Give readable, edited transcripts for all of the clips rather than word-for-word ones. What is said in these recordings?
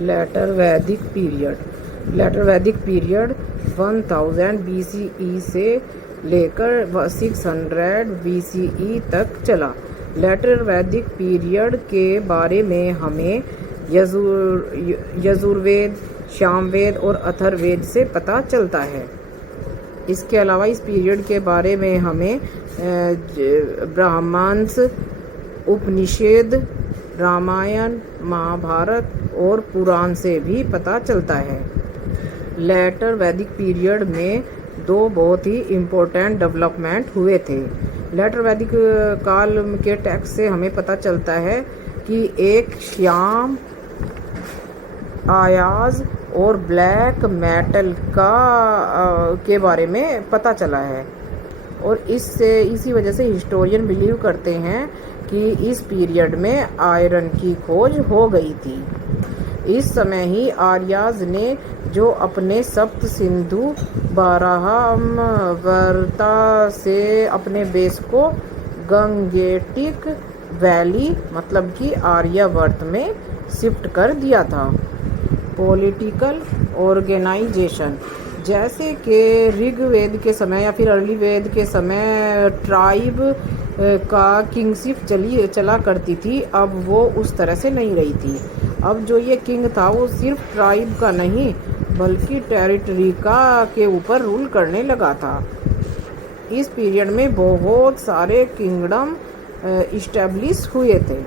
Letter वैदिक period 1000 BCE से लेकर 600 BCE तक चला। लेटर वैदिक पीरियड के बारे में हमें यजुर्वेद, सामवेद और अथर्ववेद से पता चलता है। इसके अलावा इस पीरियड के बारे में हमें ब्राह्मण्स, उपनिषद, रामायण, महाभारत और पुराण से भी पता चलता है। लेटर वैदिक पीरियड में दो बहुत ही इम्पोर्टेंट डेवलपमेंट हुए थे। लेटर वैदिक काल के टेक्स्ट से हमें पता चलता है कि एक श्याम आयाज और ब्लैक मेटल के बारे में पता चला है, और इसी वजह से हिस्टोरियन बिलीव करते हैं कि इस पीरियड में आयरन की खोज हो गई थी। इस समय ही आर्याज ने जो अपने सप्त सिंधु बारहमवर्ता से अपने बेस को गंगेटिक वैली मतलब कि आर्यावर्त में शिफ्ट कर दिया था। पॉलिटिकल ऑर्गेनाइजेशन, जैसे कि ऋग्वेद के समय या फिर अर्ली वेद के समय ट्राइब का किंगशिप चला करती थी, अब वो उस तरह से नहीं रही थी। अब जो ये किंग था वो सिर्फ ट्राइब का नहीं बल्कि टेरिटरी के ऊपर रूल करने लगा था। इस पीरियड में बहुत सारे किंगडम इस्टेब्लिश हुए थे।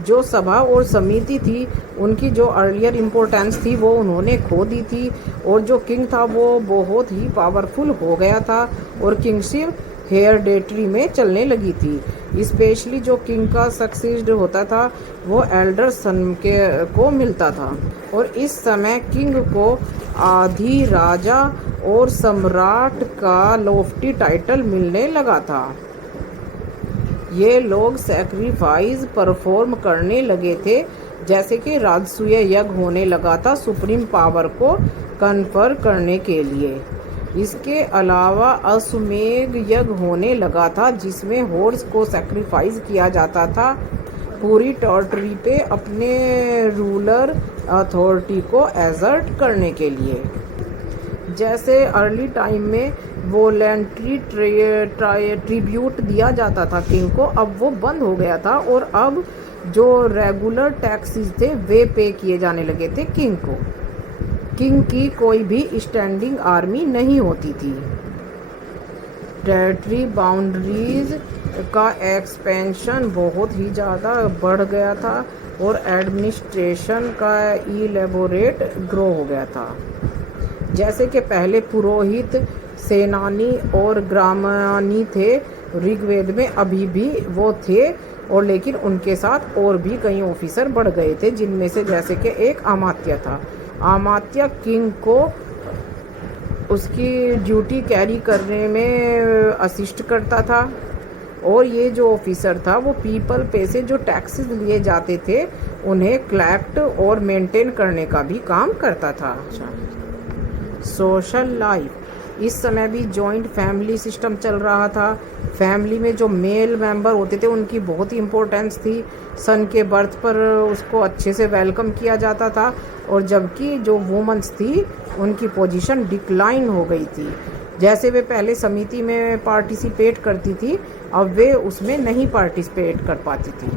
जो सभा और समिति थी उनकी जो अर्लियर इम्पोर्टेंस थी वो उन्होंने खो दी थी, और जो किंग था वो बहुत ही पावरफुल हो गया था और किंगशिप हेरिडेटरी में चलने लगी थी। स्पेशली जो किंग का सक्सेसर होता था वो एल्डर सन को मिलता था, और इस समय किंग को आधी राजा और सम्राट का लॉफ्टी टाइटल मिलने लगा था। ये लोग सैक्रिफाइस परफॉर्म करने लगे थे, जैसे कि राजसूय यज्ञ होने लगा था सुप्रीम पावर को कन्फर करने के लिए। इसके अलावा अश्वमेध यज्ञ होने लगा था जिसमें हॉर्स को सैक्रिफाइस किया जाता था पूरी टेरिटरी पे अपने रूलर अथॉरिटी को एजर्ट करने के लिए। जैसे अर्ली टाइम में वॉलेंट्री ट्रिब्यूट दिया जाता था किंग को, अब वो बंद हो गया था, और अब जो रेगुलर टैक्सेस थे वे पे किए जाने लगे थे किंग को। किंग की कोई भी स्टैंडिंग आर्मी नहीं होती थी। टेरिटरी बाउंड्रीज का एक्सपेंशन बहुत ही ज़्यादा बढ़ गया था और एडमिनिस्ट्रेशन का इलेबोरेट ग्रो हो गया था। जैसे कि पहले पुरोहित, सेनानी और ग्रामणी थे ऋग्वेद में, अभी भी वो थे, और लेकिन उनके साथ और भी कई ऑफिसर बढ़ गए थे, जिनमें से जैसे कि एक अमात्य था। अमात्य किंग को उसकी ड्यूटी कैरी करने में असिस्ट करता था, और ये जो ऑफिसर था वो पीपल पे से जो टैक्सेस लिए जाते थे उन्हें कलेक्ट और मेंटेन करने का भी काम करता था। सोशल लाइफ, इस समय भी जॉइंट फैमिली सिस्टम चल रहा था। फैमिली में जो मेल मेंबर होते थे उनकी बहुत ही इम्पोर्टेंस थी। सन के बर्थ पर उसको अच्छे से वेलकम किया जाता था, और जबकि जो वुमेन्स थी उनकी पोजीशन डिक्लाइन हो गई थी। जैसे वे पहले समिति में पार्टिसिपेट करती थी, अब वे उसमें नहीं पार्टिसिपेट कर पाती थी।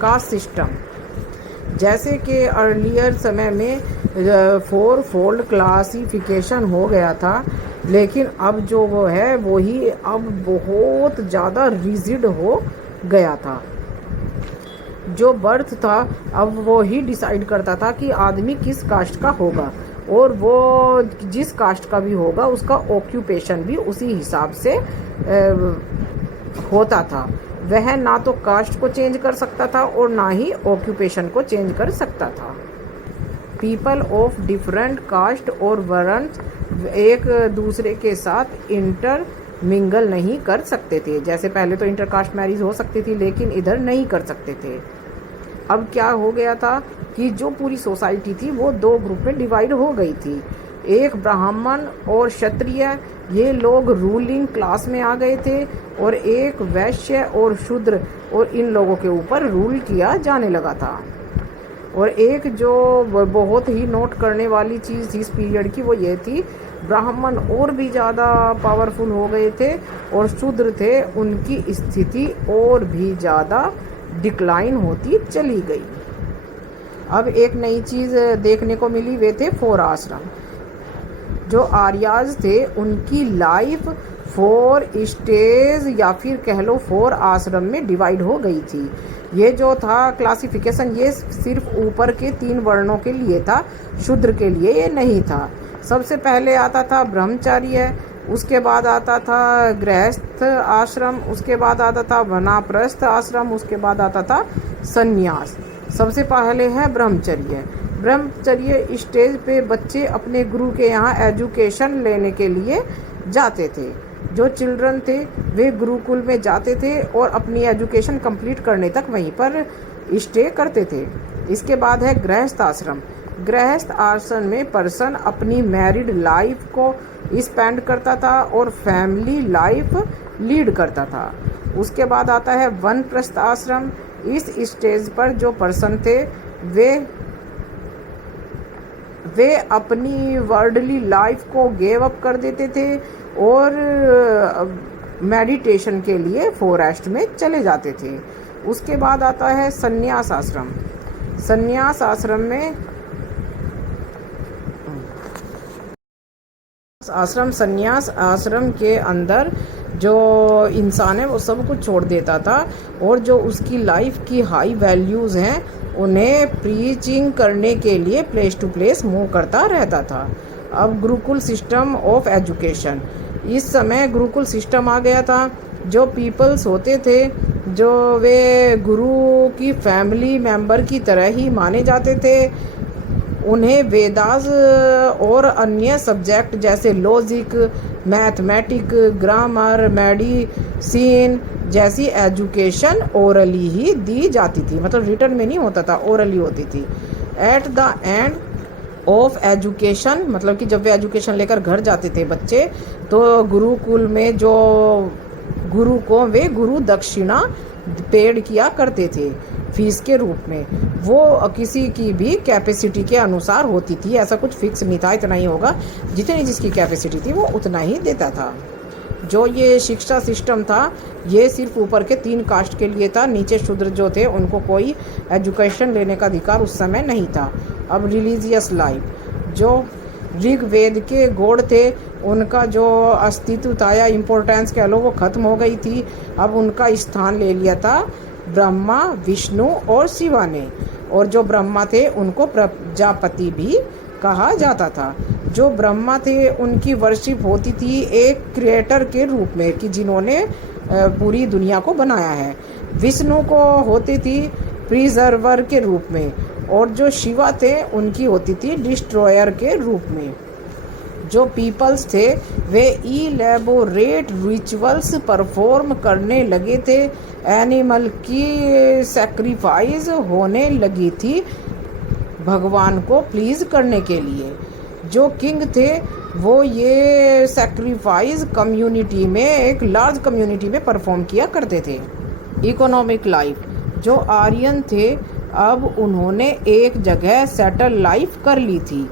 कास्ट सिस्टम, जैसे कि अर्लियर समय में 4 फोल्ड क्लासिफिकेशन हो गया था, लेकिन अब जो वो है वो ही अब बहुत ज़्यादा रिजिड हो गया था। जो बर्थ था अब वो ही डिसाइड करता था कि आदमी किस कास्ट का होगा, और वो जिस कास्ट का भी होगा उसका ऑक्यूपेशन भी उसी हिसाब से होता था। वह ना तो कास्ट को चेंज कर सकता था और ना ही ऑक्यूपेशन को चेंज कर सकता था। पीपल ऑफ डिफरेंट कास्ट और वर्ण एक दूसरे के साथ इंटर मिंगल नहीं कर सकते थे। जैसे पहले तो इंटरकास्ट मैरिज हो सकती थी, लेकिन इधर नहीं कर सकते थे। अब क्या हो गया था कि जो पूरी सोसाइटी थी वो 2 ग्रुप में डिवाइड हो गई थी। एक ब्राह्मण और क्षत्रिय, ये लोग रूलिंग क्लास में आ गए थे, और एक वैश्य और शूद्र, और इन लोगों के ऊपर रूल किया जाने लगा था। और एक जो बहुत ही नोट करने वाली चीज़ थी इस पीरियड की, वो ये थी, ब्राह्मण और भी ज़्यादा पावरफुल हो गए थे और शूद्र थे, उनकी स्थिति और भी ज़्यादा डिक्लाइन होती चली गई। अब एक नई चीज़ देखने को मिली, वे थे 4 आश्रम। जो आर्याज थे उनकी लाइफ 4 स्टेज या फिर कह लो 4 आश्रम में डिवाइड हो गई थी। ये जो था क्लासिफिकेशन, ये सिर्फ ऊपर के 3 वर्णों के लिए था, शूद्र के लिए ये नहीं था। सबसे पहले आता था ब्रह्मचर्य, उसके बाद आता था गृहस्थ आश्रम, उसके बाद आता था वानप्रस्थ आश्रम, उसके बाद आता था संन्यास। सबसे पहले है ब्रह्मचर्य। ब्रह्मचर्य स्टेज पे बच्चे अपने गुरु के यहाँ एजुकेशन लेने के लिए जाते थे। जो चिल्ड्रन थे वे गुरुकुल में जाते थे और अपनी एजुकेशन कंप्लीट करने तक वहीं पर स्टे करते थे। इसके बाद है गृहस्थ आश्रम। गृहस्थ आश्रम में पर्सन अपनी मैरिड लाइफ को स्पेंड करता था और फैमिली लाइफ लीड करता था। उसके बाद आता है वानप्रस्थ आश्रम। इस स्टेज पर जो पर्सन थे वे अपनी वर्ल्डली लाइफ को गिव अप कर देते थे और मेडिटेशन के लिए फॉरेस्ट में चले जाते थे। उसके बाद आता है संन्यास आश्रम। संन्यास आश्रम में संन्यास आश्रम के अंदर जो इंसान है वो सब कुछ छोड़ देता था और जो उसकी लाइफ की हाई वैल्यूज़ हैं उन्हें प्रीचिंग करने के लिए प्लेस टू प्लेस मूव करता रहता था। अब गुरुकुल सिस्टम ऑफ एजुकेशन, इस समय गुरुकुल सिस्टम आ गया था। जो पीपल्स होते थे जो वे गुरु की फैमिली मेंबर की तरह ही माने जाते थे, उन्हें वेदास और अन्य सब्जेक्ट जैसे लॉजिक, मैथमेटिक, ग्रामर, मेडिसिन जैसी एजुकेशन ओरली ही दी जाती थी, मतलब रिटर्न में नहीं होता था, ओरली होती थी। At the end of education, मतलब कि जब वे एजुकेशन लेकर घर जाते थे बच्चे, तो गुरुकुल में जो गुरु को वे गुरु दक्षिणा पेड किया करते थे फीस के रूप में। वो किसी की भी कैपेसिटी के अनुसार होती थी, ऐसा कुछ फिक्स नहीं था, इतना ही होगा, जितनी जिसकी कैपेसिटी थी वो उतना ही देता था। जो ये शिक्षा सिस्टम था ये सिर्फ ऊपर के 3 कास्ट के लिए था, नीचे शूद्र जो थे उनको कोई एजुकेशन लेने का अधिकार उस समय नहीं था। अब रिलीजियस लाइफ, जो ऋग्वेद के गॉड थे उनका जो अस्तित्व था या इम्पोर्टेंस कह लो वो ख़त्म हो गई थी। अब उनका स्थान ले लिया था ब्रह्मा, विष्णु और शिवा ने, और जो ब्रह्मा थे उनको प्रजापति भी कहा जाता था। जो ब्रह्मा थे उनकी वर्शिप होती थी एक क्रिएटर के रूप में कि जिन्होंने पूरी दुनिया को बनाया है। विष्णु को होती थी प्रिजर्वर के रूप में, और जो शिवा थे उनकी होती थी डिस्ट्रॉयर के रूप में। जो पीपल्स थे वे इलेबोरेट रिचुअल्स परफॉर्म करने लगे थे, एनिमल की सैक्रिफाइस होने लगी थी भगवान को प्लीज़ करने के लिए। जो किंग थे वो ये सैक्रिफाइस कम्युनिटी में, एक लार्ज कम्युनिटी में परफॉर्म किया करते थे। इकोनॉमिक लाइफ, जो आर्यन थे अब उन्होंने एक जगह सेटल लाइफ कर ली थी।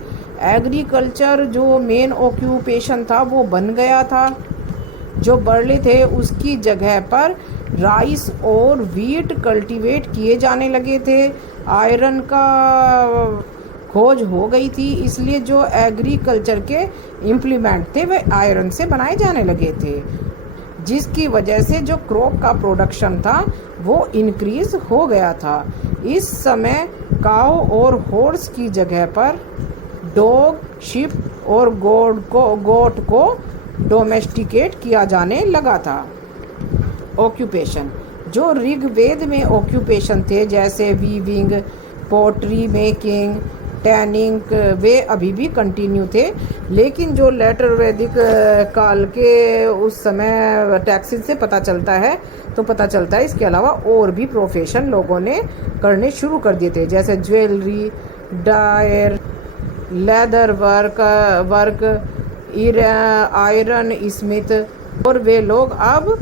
एग्रीकल्चर जो मेन ऑक्यूपेशन था वो बन गया था। जो बर्ले थे उसकी जगह पर राइस और वीट कल्टीवेट किए जाने लगे थे। आयरन का खोज हो गई थी, इसलिए जो एग्रीकल्चर के इम्प्लीमेंट थे वे आयरन से बनाए जाने लगे थे, जिसकी वजह से जो क्रॉप का प्रोडक्शन था वो इंक्रीज हो गया था। इस समय काऊ और हॉर्स की जगह पर डॉग, शिप और गोट को डोमेस्टिकेट किया जाने लगा था। ऑक्यूपेशन, जो ऋग्वेद में ऑक्यूपेशन थे जैसे वीविंग, पोट्री मेकिंग, टैनिंग, वे अभी भी कंटिन्यू थे, लेकिन जो लेटर वैदिक काल के उस समय टैक्सेस से पता चलता है तो पता चलता है इसके अलावा और भी प्रोफेशन लोगों ने करने शुरू कर दिए थे, जैसे jewellery, dyer, leather work, iron smith, और वे लोग अब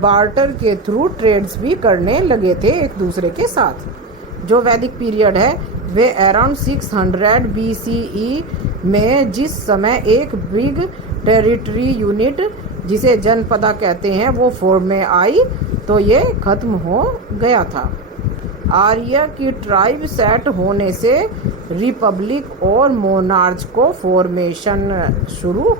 बार्टर के थ्रू ट्रेड्स भी करने लगे थे एक दूसरे के साथ। जो वैदिक पीरियड है वे अराउंड 600 BCE में, जिस समय एक बिग टेरिटरी यूनिट जिसे जनपदा कहते हैं वो फॉर्म में आई, तो ये खत्म हो गया था। आर्य की ट्राइब सेट होने से रिपब्लिक और मोनार्च को फॉर्मेशन शुरू